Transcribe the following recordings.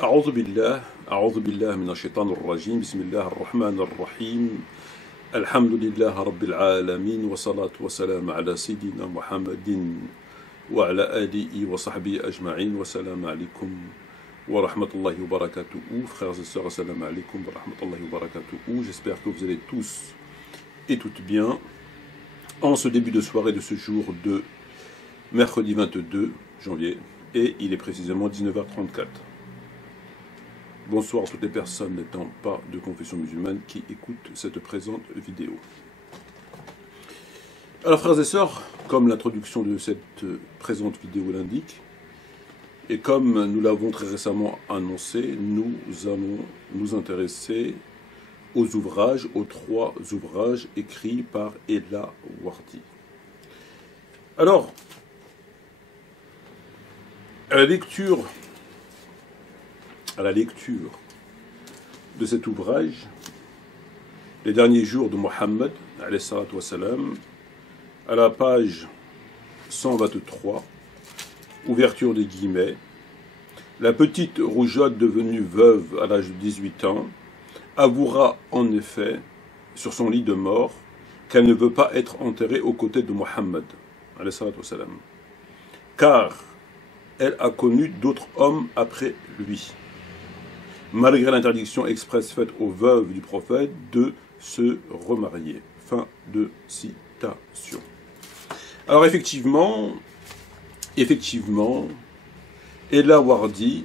أعوذ بالله من الشيطان الرجيم بسم الله الرحمن الرحيم الحمد لله رب العالمين والصلاة والسلام على سيدنا محمد وعلى آله وصحبه أجمعين والسلام عليكم ورحمة الله وبركاته. Frères et sœurs, assalamu alaikum wa rahmatullahi wa barakatuh. J'espère que vous allez tous et toutes bien en ce début de soirée de ce jour de mercredi 22 janvier et il est précisément 19h34. Bonsoir à toutes les personnes n'étant pas de confession musulmane qui écoutent cette présente vidéo. Alors frères et sœurs, comme l'introduction de cette présente vidéo l'indique, et comme nous l'avons très récemment annoncé, nous allons nous intéresser aux ouvrages, aux 3 ouvrages écrits par Ella Wardi. Alors, à la lecture de cet ouvrage, les derniers jours de Mohammed, à la page 123, ouverture des guillemets, la petite rougeotte devenue veuve à l'âge de 18 ans avouera en effet sur son lit de mort qu'elle ne veut pas être enterrée aux côtés de Mohammed, car elle a connu d'autres hommes après lui, malgré l'interdiction expresse faite aux veuves du prophète de se remarier. Fin de citation. Alors effectivement, Ella Wardi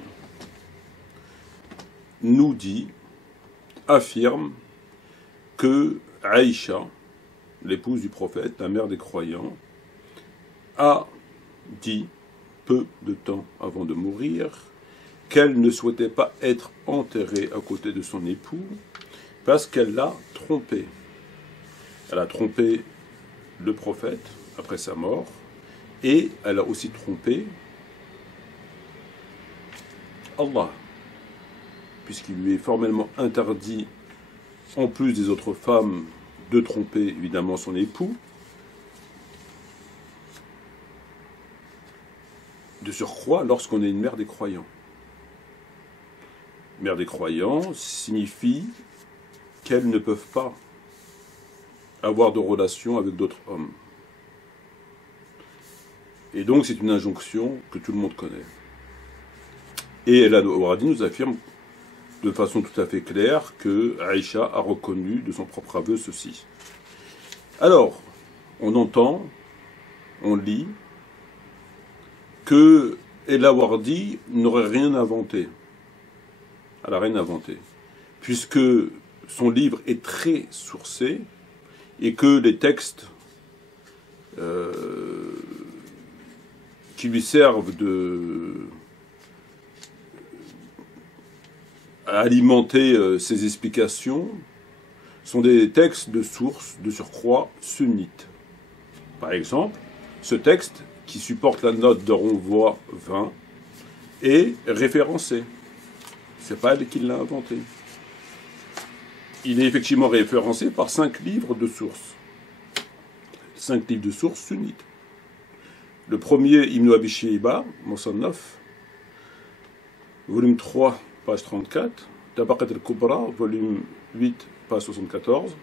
nous affirme que Aïcha, l'épouse du prophète, la mère des croyants, a dit peu de temps avant de mourir qu'elle ne souhaitait pas être enterrée à côté de son époux parce qu'elle l'a trompé. Elle a trompé le prophète après sa mort et elle a aussi trompé Allah, puisqu'il lui est formellement interdit, en plus des autres femmes, de tromper évidemment son époux. De surcroît, lorsqu'on est une mère des croyants. Mère des croyants signifie qu'elles ne peuvent pas avoir de relation avec d'autres hommes. Et donc c'est une injonction que tout le monde connaît. Et Ella Wardi nous affirme de façon tout à fait claire que Aïcha a reconnu de son propre aveu ceci. Alors, on entend, on lit que Ella Wardi n'aurait rien inventé. Elle n'a rien inventé, puisque son livre est très sourcé et que les textes qui lui servent à alimenter ses explications sont des textes de source, de surcroît, sunnites. Par exemple, ce texte, qui supporte la note de renvoi 20, est référencé. C'est pas elle qui l'a inventé. Il est effectivement référencé par 5 livres de sources. 5 livres de sources sunnites. Le premier, Ibn Abi Shayba, Musannaf, volume 3, page 34, Tabaqat al-Kubra, volume 8, page 74,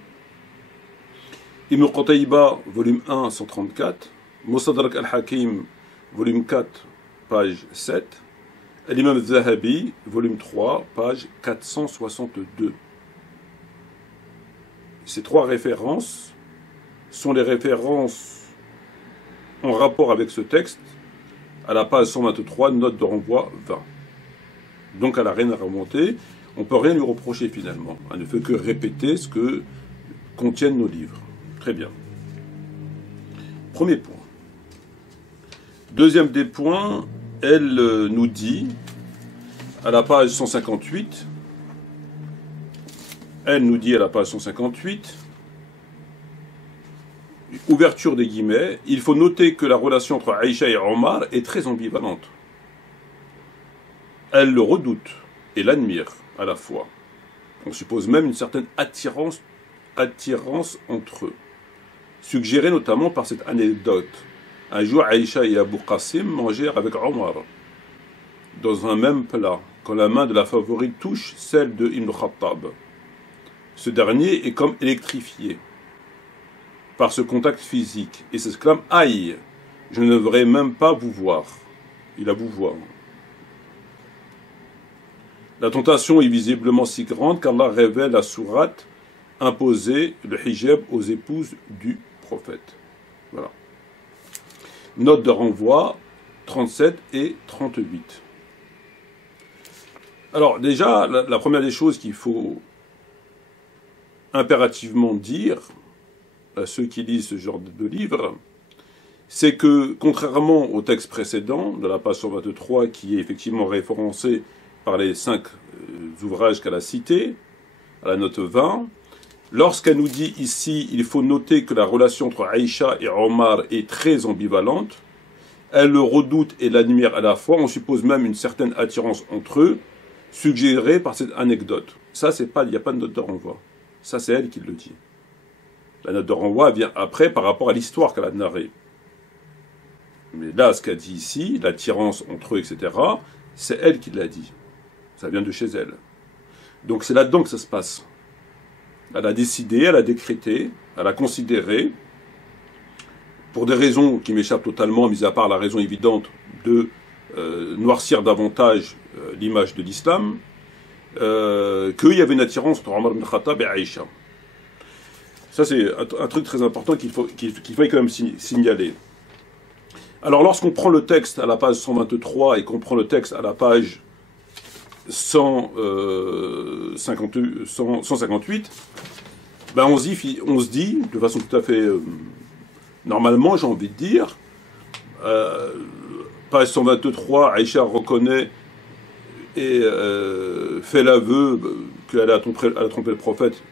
Ibn Qutayba, volume 1, 134, Mustadrak al-Hakim, volume 4, page 7, l'imam al-Zahabi, volume 3, page 462. Ces 3 références sont les références en rapport avec ce texte à la page 123, note de renvoi 20. Donc elle n'a rien à remonter, on ne peut rien lui reprocher finalement. Elle ne fait que répéter ce que contiennent nos livres. Très bien. Premier point. Deuxième des points, elle nous dit, à la page 158, ouverture des guillemets, il faut noter que la relation entre Aïcha et Omar est très ambivalente. Elle le redoute et l'admire à la fois. On suppose même une certaine attirance entre eux, suggérée notamment par cette anecdote. Un jour, Aïcha et Abu Qasim mangèrent avec Omar dans un même plat, quand la main de la favorite touche celle de Ibn Khattab. Ce dernier est comme électrifié par ce contact physique et s'exclame « Aïe, je ne devrais même pas vous voir ». Il a vous voir. La tentation est visiblement si grande qu'Allah révèle la sourate imposée, le hijab, aux épouses du prophète. Voilà. Note de renvoi 37 et 38. Alors déjà, la première des choses qu'il faut impérativement dire à ceux qui lisent ce genre de livre, c'est que, contrairement au texte précédent, de la page 123, qui est effectivement référencé par les 5 ouvrages qu'elle a cités, à la note 20, lorsqu'elle nous dit ici, il faut noter que la relation entre Aïcha et Omar est très ambivalente, elle le redoute et l'admire à la fois, on suppose même une certaine attirance entre eux, suggérée par cette anecdote. Ça, c'est pas, il n'y a pas de note de renvoi. Ça, c'est elle qui le dit. La note de renvoi vient après par rapport à l'histoire qu'elle a narrée. Mais là, ce qu'elle dit ici, l'attirance entre eux, etc., c'est elle qui l'a dit. Ça vient de chez elle. Donc c'est là-dedans que ça se passe. Elle a décidé, elle a décrété, elle a considéré, pour des raisons qui m'échappent totalement, mis à part la raison évidente de noircir davantage l'image de l'islam, qu'il y avait une attirance entre Omar ibn Khattab et Aïcha. Ça, c'est un truc très important qu'il faut quand même signaler. Alors, lorsqu'on prend le texte à la page 123 et qu'on prend le texte à la page 158, ben on se dit, de façon tout à fait normalement, j'ai envie de dire, page 123, Aïcha reconnaît et fait l'aveu qu'elle a trompé le prophète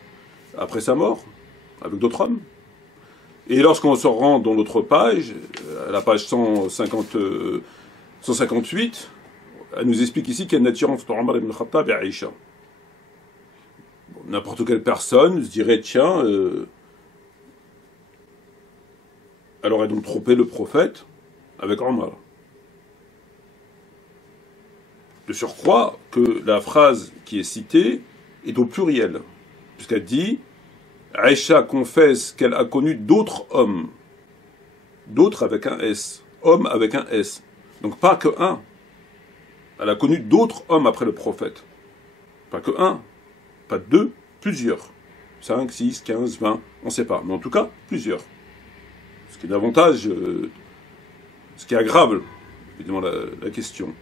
après sa mort, avec d'autres hommes. Et lorsqu'on se rend dans l'autre page, à la page 158, elle nous explique ici qu'il y a une attirance entre Omar ibn Khattab et Aïcha. Bon, n'importe quelle personne se dirait, tiens, elle aurait donc trompé le prophète avec Omar. De surcroît que la phrase qui est citée est au pluriel, puisqu'elle dit Aïcha confesse qu'elle a connu d'autres hommes, d'autres avec un S, hommes avec un S, donc pas que un. Elle a connu d'autres hommes après le prophète, pas que un, pas deux, plusieurs, 5, 6, 15, 20, on ne sait pas, mais en tout cas plusieurs. Ce qui est davantage, ce qui aggrave évidemment la question.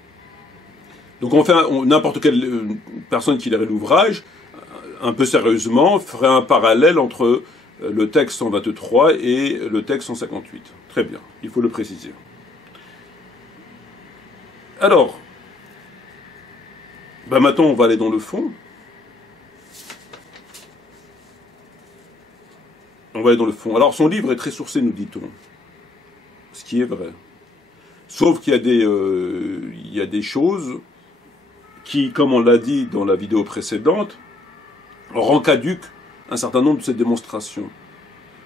Donc n'importe quelle personne qui lirait l'ouvrage, un peu sérieusement, ferait un parallèle entre le texte 123 et le texte 158. Très bien, il faut le préciser. Alors, ben maintenant on va aller dans le fond. On va aller dans le fond. Alors son livre est très sourcé, nous dit-on. Ce qui est vrai. Sauf qu'il y a des choses qui, comme on l'a dit dans la vidéo précédente, rend caduque un certain nombre de ces démonstrations.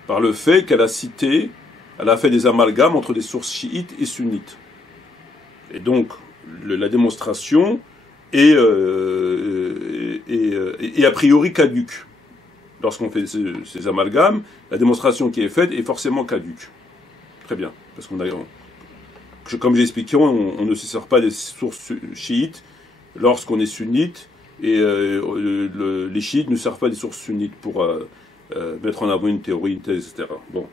Par le fait qu'elle a cité, elle a fait des amalgames entre des sources chiites et sunnites. Et donc, la démonstration est a priori caduque. Lorsqu'on fait ces amalgames, la démonstration qui est faite est forcément caduque. Très bien. Parce comme j'ai expliqué, on ne se sert pas des sources chiites lorsqu'on est sunnite, et les chiites ne servent pas des sources sunnites pour mettre en avant une théorie, une thèse, etc. Bon.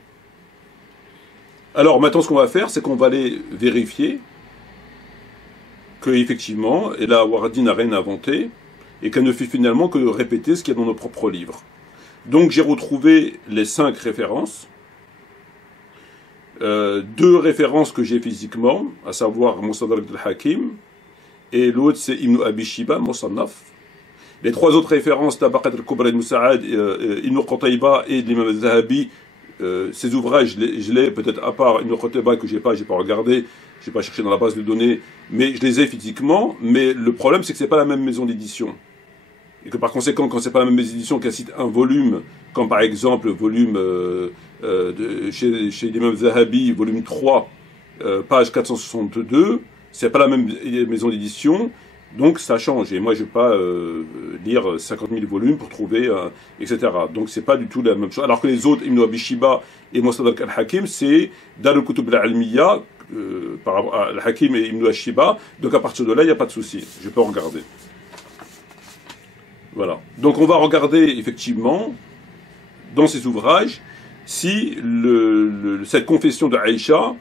Alors maintenant, ce qu'on va faire, c'est qu'on va aller vérifier qu'effectivement, Ella Wardi n'a rien inventé, et qu'elle ne fait finalement que répéter ce qu'il y a dans nos propres livres. Donc j'ai retrouvé les 5 références, 2 références que j'ai physiquement, à savoir Mustadrak al-Hakim, et l'autre c'est Ibn Abi Shiba, Musannaf. Les 3 autres références, Tabaqat al-Kubra ibn Sa'ad, Ibn Qutayba et l'imam al-Zahabi, ces ouvrages, je l'ai peut-être à part Ibn Qutayba que j'ai pas regardé, j'ai pas cherché dans la base de données, mais je les ai physiquement, mais le problème c'est que c'est pas la même maison d'édition. Et que par conséquent, quand c'est pas la même édition qu'elle cite un volume, comme par exemple le volume chez l'imam Zahabi, volume 3, page 462, c'est pas la même maison d'édition, Donc ça change. Et moi, je ne vais pas lire 50 000 volumes pour trouver, etc. Donc c'est pas du tout la même chose. Alors que les autres, Ibn Abi Shiba et Mustadrak al-Hakim, c'est Dar al-Kutub al-Almiya, par rapport à al-Hakim et Ibn Shiba. Donc à partir de là, il n'y a pas de souci. Je peux regarder. Voilà. Donc on va regarder effectivement dans ces ouvrages si cette confession de Aïcha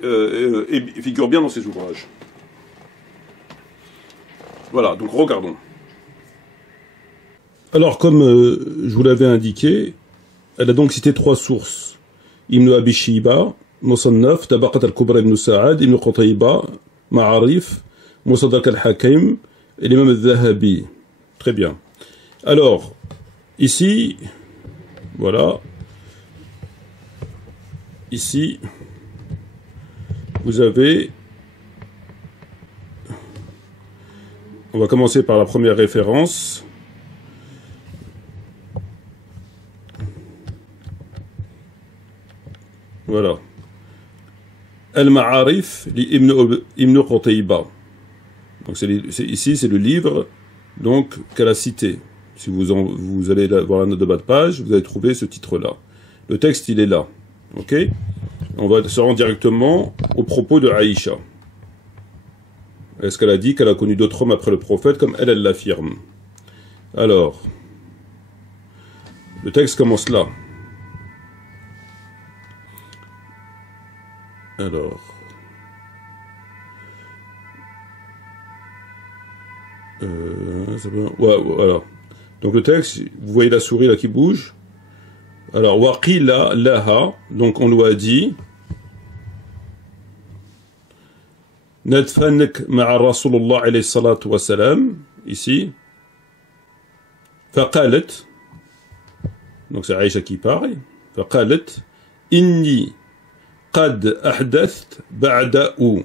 figure bien dans ces ouvrages. Voilà, donc regardons. Alors, comme je vous l'avais indiqué, elle a donc cité 3 sources. Ibn Abi Shiba, Musannaf, Tabaqat al-Kubra ibn Sa'ad, Ibn Qutayba, Ma'arif, Mustadrak al-Hakim et l'imam al-Zahabi. Très bien. Alors, ici, voilà. Ici, vous avez... On va commencer par la première référence. Voilà. Al-Ma'arif Ibn Qutayba. Donc ici, c'est le livre donc qu'elle a cité. Si vous allez voir la note de bas de page, vous allez trouver ce titre-là. Le texte, il est là. Ok? On va se rendre directement au propos de Aïcha. Est-ce qu'elle a dit qu'elle a connu d'autres hommes après le prophète, comme elle l'affirme? Alors, le texte commence là. Alors, ouais, voilà. Donc le texte, vous voyez la souris là qui bouge. Alors, waqila laha, donc on lui a dit, nadfanak ma'a Rasulullah alayhi salatu wa salam, ici, faqalat, donc c'est Aïcha qui parle, faqalat, inni qad ahdath ba'da'u.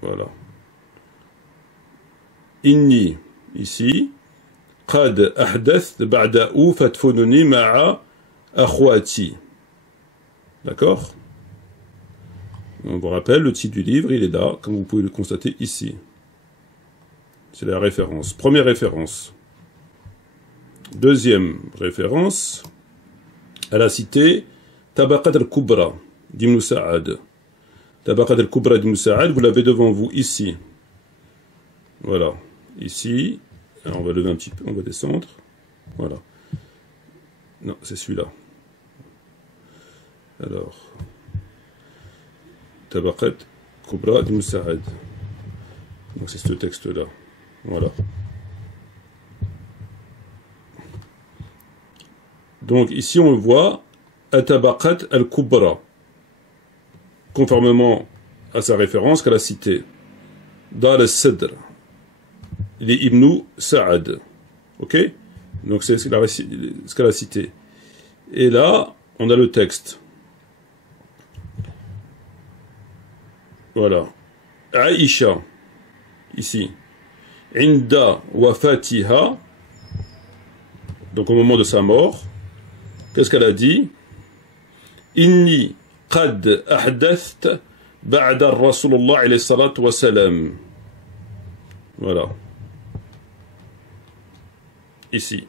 Voilà. Inni, ici, qad ahdath ba'da'u fatfununi ma'a akhwati. D'accord? On vous rappelle, le titre du livre, il est là, comme vous pouvez le constater ici. C'est la référence. Première référence. Deuxième référence, elle a cité Tabaqat al-Kubra d'Ibn Sa'ad. Tabaqat al-Kubra d'Ibn Sa'ad, vous l'avez devant vous ici. Voilà. Ici. Alors on va lever un petit peu, on va descendre. Voilà. Non, c'est celui-là. Alors. Tabaqat Kubra d'Ibn Sa'ad. Donc c'est ce texte-là. Voilà. Donc ici on voit Tabaqat al-Kubra, conformément à sa référence qu'elle a citée. Dar al-Sadr, il est Ibn Sa'ad. Ok? Donc c'est ce qu'elle a cité. Et là, on a le texte. Voilà. Aïcha, ici. Inda wafatiha, donc au moment de sa mort, qu'est-ce qu'elle a dit? Inni qad ahdath ba'da Rasulullah alayhi salatu wa salam. Voilà. Ici.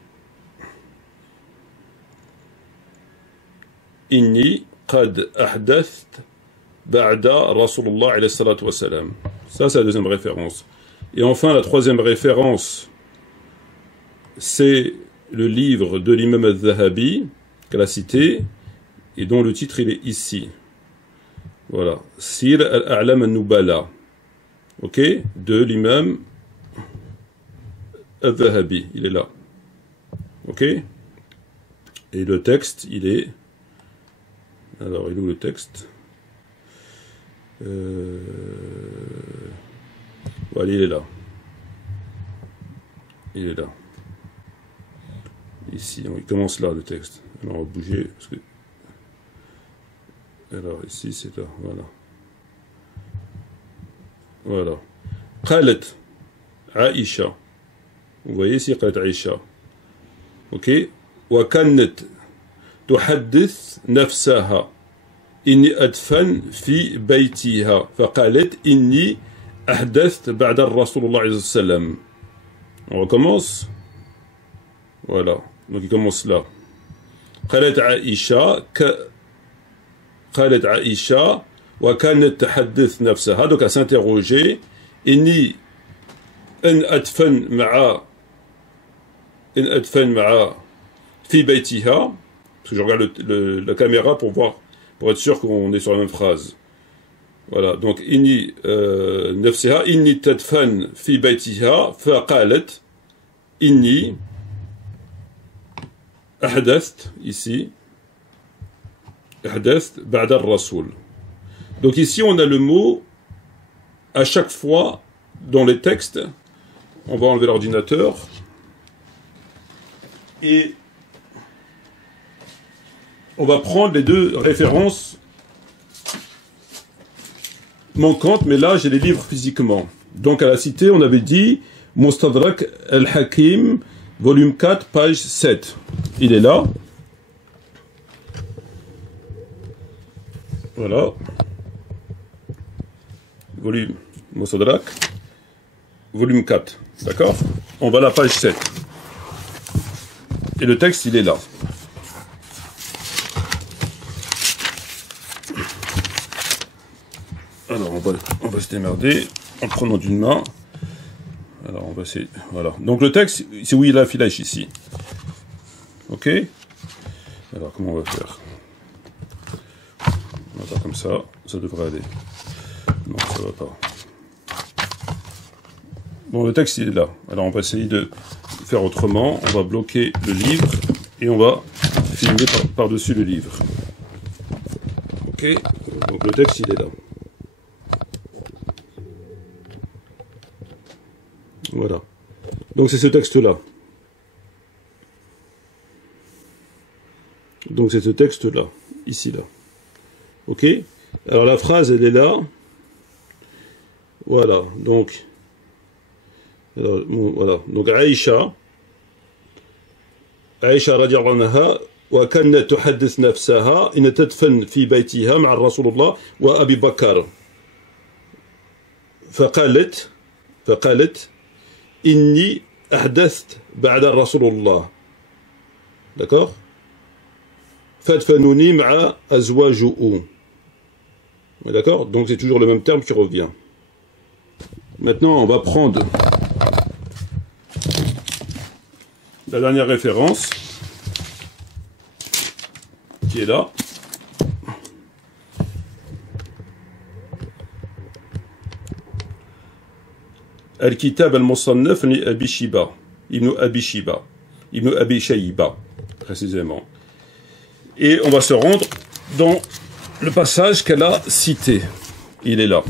Inni qad ahdath ba'da Rasulullah alayhi salatu wa salam. Ça, c'est la deuxième référence. Et enfin, la troisième référence, c'est le livre de l'imam al-Zahabi, qu'elle a cité, et dont le titre, il est ici. Voilà. Sir al-A'lam al-Nubala. Ok? De l'imam al-Zahabi. Il est là. Ok? Et le texte, il est... Alors, il est où le texte? Voilà, il est là. Il est là. Ici, il commence là, le texte. Alors, on va bouger. Parce que... Alors, ici, c'est là. Voilà. Voilà. Qalat Aïcha. Vous voyez ici, Qalat Aïcha. Ok? Wa kanat tuhaddith nafsaha. إني أدفن في بيتها فقالت إني أحدثت بعد الرسول الله عليه وسلم. On recommence. Voilà. Donc il commence là. قالت عائشة وكانت تحدث نفسها. Donc à s'interroger. إني أن أدفن مع في بيتها. Parce que je regarde la caméra pour voir, pour être sûr qu'on est sur la même phrase. Voilà. Donc إني نفسها إني تدفن في بيتها فقالت إني أحدثت ici أحدثت بعد الرسول. Donc ici on a le mot à chaque fois dans les textes. On va enlever l'ordinateur et on va prendre les deux références manquantes, mais là j'ai les livres physiquement. Donc à la cité on avait dit Mustadrak al-Hakim volume 4 page 7. Il est là. Voilà. Volume Mustadrak volume 4. D'accord? On va à la page 7. Et le texte il est là. Alors on va se démerder en prenant d'une main. Alors on va essayer. Voilà. Donc le texte, c'est où il a la filage ici. Ok. Alors comment on va faire? On va faire comme ça. Ça devrait aller. Non, ça va pas. Bon, le texte il est là. Alors on va essayer de faire autrement. On va bloquer le livre et on va filmer par-dessus le livre. Ok. Donc le texte il est là. Voilà. Donc c'est ce texte-là. Donc c'est ce texte-là, ici, là. Ok? Alors la phrase, elle est là. Voilà. Donc, voilà. Donc Aïcha radiallahu anha, وكانت تحدث نفسها إن تدفن في بيتها مع رسول الله وأبي بكر. فقالت إني أحدثت بعد رسول الله. D'accord? فادفنوني مع أزواجه. D'accord? Donc c'est toujours le même terme qui revient. Maintenant on va prendre la dernière référence qui est là. Al-Kitab al-Musannaf li Abi Shiba, Ibn Abi Shiba, Ibn Abi Shayba, précisément. Et on va se rendre dans le passage qu'elle a cité. Il est là.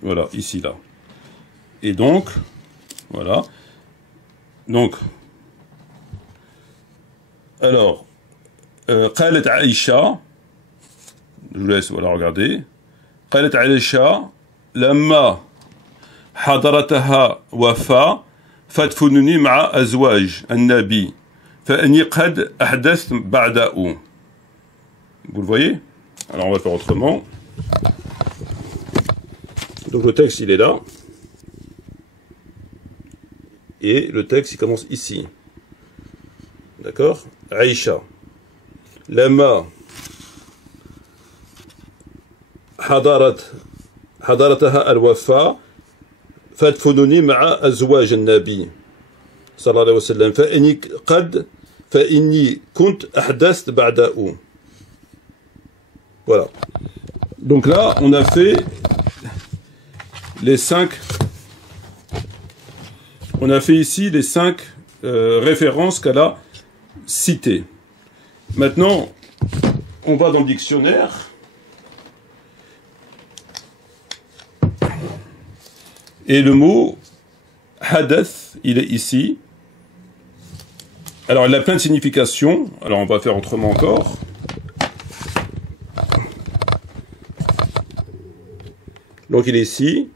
Voilà, ici, là. Et donc, voilà. Donc, alors, قالت عائشة, je vous laisse, voilà, regarder. قالت عائشة لما حضرتها وفاة فادفنوني مع أزواج النبي فإني قد أحدثت بعده. Vous le voyez? Alors on va faire autrement. Donc le texte il est là. Et le texte il commence ici. D'accord? Aïcha. لما حضرتها الوفاة فادفنوني مع أزواج النبي صلى الله عليه وسلم فإني كنت أحدثت بعده. Voilà. Donc là, on a fait les 5. On a fait ici les 5 références qu'elle a citées. Maintenant, on va dans le dictionnaire. Et le mot hadath, il est ici. Alors, il a plein de significations. Alors, on va faire autrement encore. Donc, il est ici.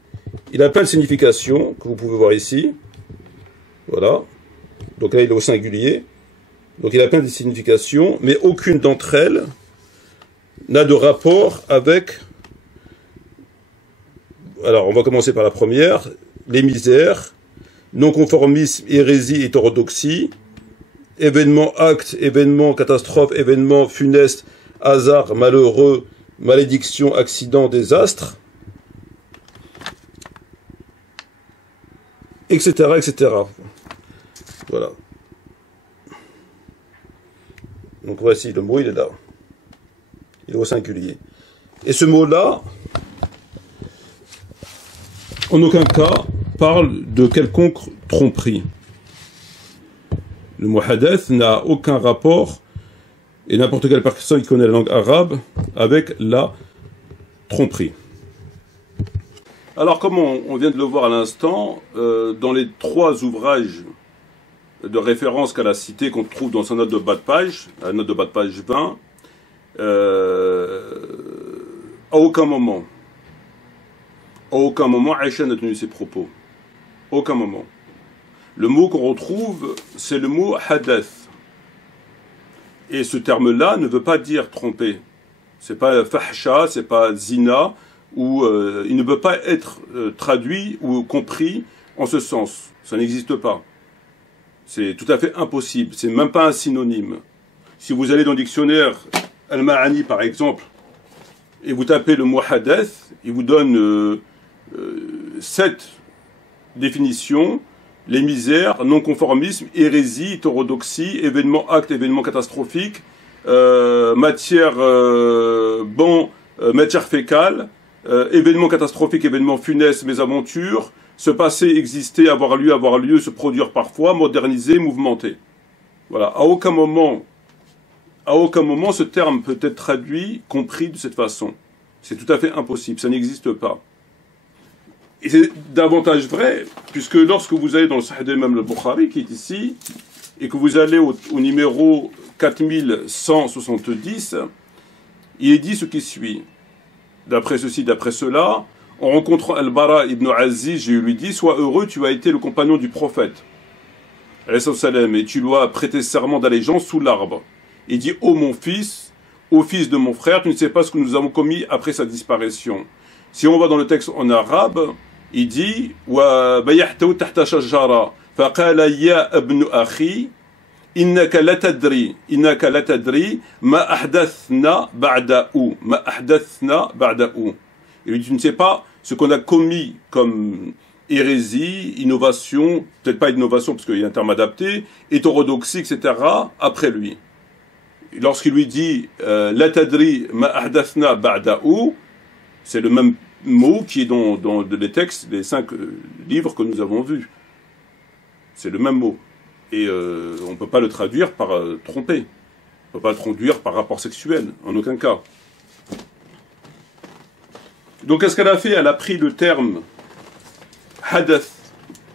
Il a plein de significations que vous pouvez voir ici. Voilà. Donc là, il est au singulier. Donc, il a plein de significations, mais aucune d'entre elles n'a de rapport avec Alors, on va commencer par la première. Les misères, non-conformisme, hérésie, hétérodoxie, événements, actes, événements, catastrophes, événements, funestes, hasard, malheureux, malédiction, accident, désastre, etc., etc. Voilà. Donc voici, le mot, il est là. Il est au singulier. Et ce mot-là, en aucun cas, parle de quelconque tromperie. Le mot hadith n'a aucun rapport, et n'importe quelle personne qui connaît la langue arabe, avec la tromperie. Alors, comme on vient de le voir à l'instant, dans les 3 ouvrages de référence qu'elle a cités, qu'on trouve dans sa note de bas de page, la note de bas de page 20, à aucun moment, Aïcha n'a tenu ses propos. Aucun moment. Le mot qu'on retrouve, c'est le mot hadith. Et ce terme-là ne veut pas dire tromper. C'est pas fahsha, c'est pas zina, ou il ne peut pas être traduit ou compris en ce sens. Ça n'existe pas. C'est tout à fait impossible. C'est même pas un synonyme. Si vous allez dans le dictionnaire Al-Ma'ani par exemple, et vous tapez le mot hadith, il vous donne 7 définitions: les misères, non-conformisme, hérésie, hétérodoxie, événements, actes, événements catastrophiques, matière, matière fécale, événements catastrophiques, événements funestes, mésaventures, se passer, exister, avoir lieu, se produire parfois, moderniser, mouvementer. Voilà. À aucun moment, ce terme peut être traduit, compris de cette façon. C'est tout à fait impossible. Ça n'existe pas. Et c'est davantage vrai, puisque lorsque vous allez dans le Sahih d'Imam al-Bukhari, qui est ici, et que vous allez au numéro 4170, il est dit ce qui suit. D'après ceci, d'après cela, en rencontrant Al-Bara ibn Aziz, je lui dis: sois heureux, tu as été le compagnon du prophète, et tu lui as prêté serment d'allégeance sous l'arbre. Il dit: ô mon fils, ô fils de mon frère, tu ne sais pas ce que nous avons commis après sa disparition. Si on va dans le texte en arabe, il dit: wa bayahtu tahta shajara faqala ya ibn akhi innaka latadri ma ahdathna ba'da'u Il lui dit: tu ne sais pas ce qu'on a commis comme hérésie, innovation, peut-être pas innovation parce qu'il y a un terme adapté, hétérodoxie, etc., après lui. Lorsqu'il lui dit latadri ma ahdathna ba'da'u, c'est le même mot qui est dans les textes des 5 livres que nous avons vus. C'est le même mot. Et on ne peut pas le traduire par tromper. On ne peut pas le traduire par rapport sexuel, en aucun cas. Donc qu'est-ce qu'elle a fait? Elle a pris le terme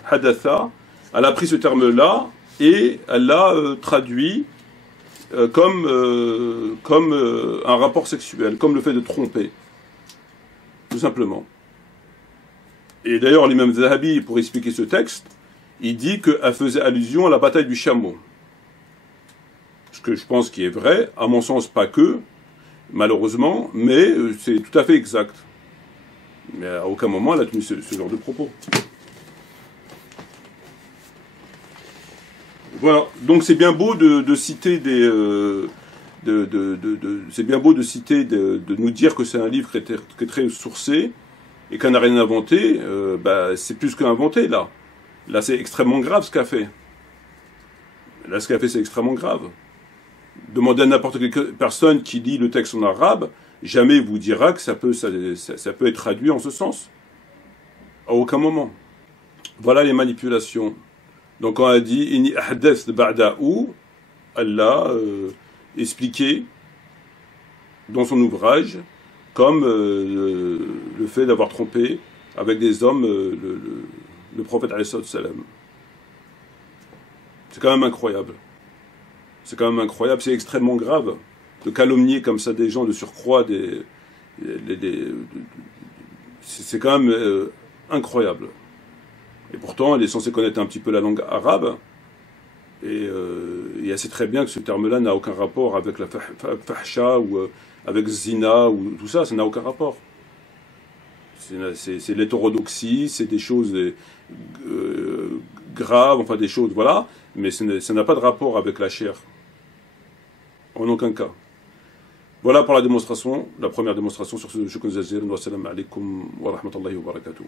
hadatha, elle a pris ce terme-là et elle l'a traduit comme un rapport sexuel, comme le fait de tromper. Tout simplement. Et d'ailleurs, l'imam Zahabi, pour expliquer ce texte, il dit qu'elle faisait allusion à la bataille du chameau. Ce que je pense qui est vrai, à mon sens pas que, malheureusement, mais c'est tout à fait exact. Mais à aucun moment elle a tenu ce genre de propos. Voilà, donc c'est bien beau de citer des... c'est bien beau de citer, de nous dire que c'est un livre qui est très sourcé et qu'on n'a rien inventé. C'est plus qu'inventé là. Là, c'est extrêmement grave ce qu'a fait. Là, ce qu'a fait, c'est extrêmement grave. Demandez à n'importe quelle personne qui lit le texte en arabe, jamais vous dira que ça peut être traduit en ce sens. À aucun moment. Voilà les manipulations. Donc, on a dit « Inni ahdath ba'da'u », elle l'a expliqué dans son ouvrage comme le fait d'avoir trompé avec des hommes le prophète alayhi salam. C'est quand même incroyable. C'est quand même incroyable, c'est extrêmement grave de calomnier comme ça des gens, de surcroît c'est quand même incroyable. Et pourtant, elle est censée connaître un petit peu la langue arabe, et elle sait très bien que ce terme-là n'a aucun rapport avec la fahsha ou avec zina ou tout ça, ça n'a aucun rapport. C'est l'hétérodoxie, c'est des choses graves, enfin des choses, voilà, mais ça n'a pas de rapport avec la chair, en aucun cas. Voilà pour la démonstration, la première démonstration sur ce que nous avons dit. Wassalamu alaikum wa rahmatullahi wa barakatuh.